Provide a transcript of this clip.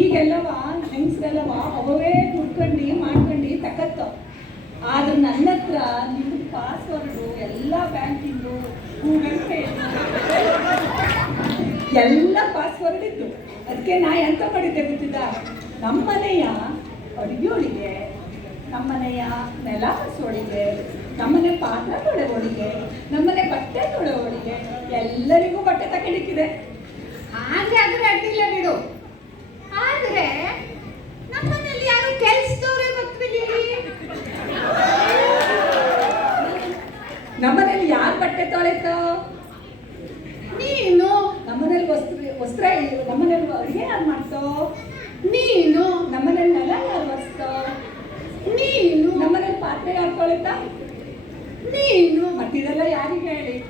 ಈಗೆಲ್ಲವ ಹೆಂಗ್ಸ್ರೆಲ್ಲವ ಅವವೇ ಕುಡ್ಕೊಂಡು ಮಾಡ್ಕೊಂಡು ತಕತ್ತ. ಆದ್ರೆ ನನ್ನ ಹತ್ರ ನಿಮ್ಮ ಪಾಸ್ವರ್ಡು ಎಲ್ಲ ಬ್ಯಾಂಕಿಂದು ಗೂಗಲ್ ಪೇ ಎಲ್ಲ ಪಾಸ್ವರ್ಡ್ ಇತ್ತು. ಅದಕ್ಕೆ ನಾ ಎಂತ ಮಾಡಿದ್ದೆ ಗೊತ್ತಿದ್ದ, ನಮ್ಮನೆಯ ಅಡುಗೆಯೊಳಿಗೆ, ನಮ್ಮನೆಯ ನೆಲ ಹಾಸೋಳಿಗೆ, ನಮ್ಮನೆ ಪಾತ್ರ ತೊಳೆವಳಿಗೆ, ನಮ್ಮನೆ ಬಟ್ಟೆ ತೊಳೆವಳಿಗೆ ಎಲ್ಲರಿಗೂ ಬಟ್ಟೆ ತಗೊಂಡಿಕ್ಕಿದೆ. ಹಾಗೆ ಆದ್ರೆ ಅಡ್ಡಿಲ್ಲ ಬಿಡು. ಆದ್ರೆ ನಮ್ಮನೇಲಿ ಯಾರು ಕೆಲ್ಸದವ್ರೆ ಗೊತ್ತಿಲ್ಲ. ನಮ್ಮನೇಲಿ ಯಾರು ಬಟ್ಟೆ ತೊಳೆತೋ? ನೀನು. ನಮ್ಮನೇಲಿ ವಸ್ತ್ರ ನಮ್ಮನೇಲಿ ಅಡುಗೆ ಯಾರು ಮಾಡ್ತೋ? ನೀನು. ನಮ್ಮನೇಲಿ ನೆಲ ಯಾರು ಒರೆಸ್ತೋ? ನೀನು. ನಮ್ಮನೇಲಿ ಪಾತ್ರೆ ಯಾರು ತೊಳೆತ? ನೀನು. ಮತ್ತಿದೆಲ್ಲ ಯಾರಿಗೆ ಹೇಳಿ?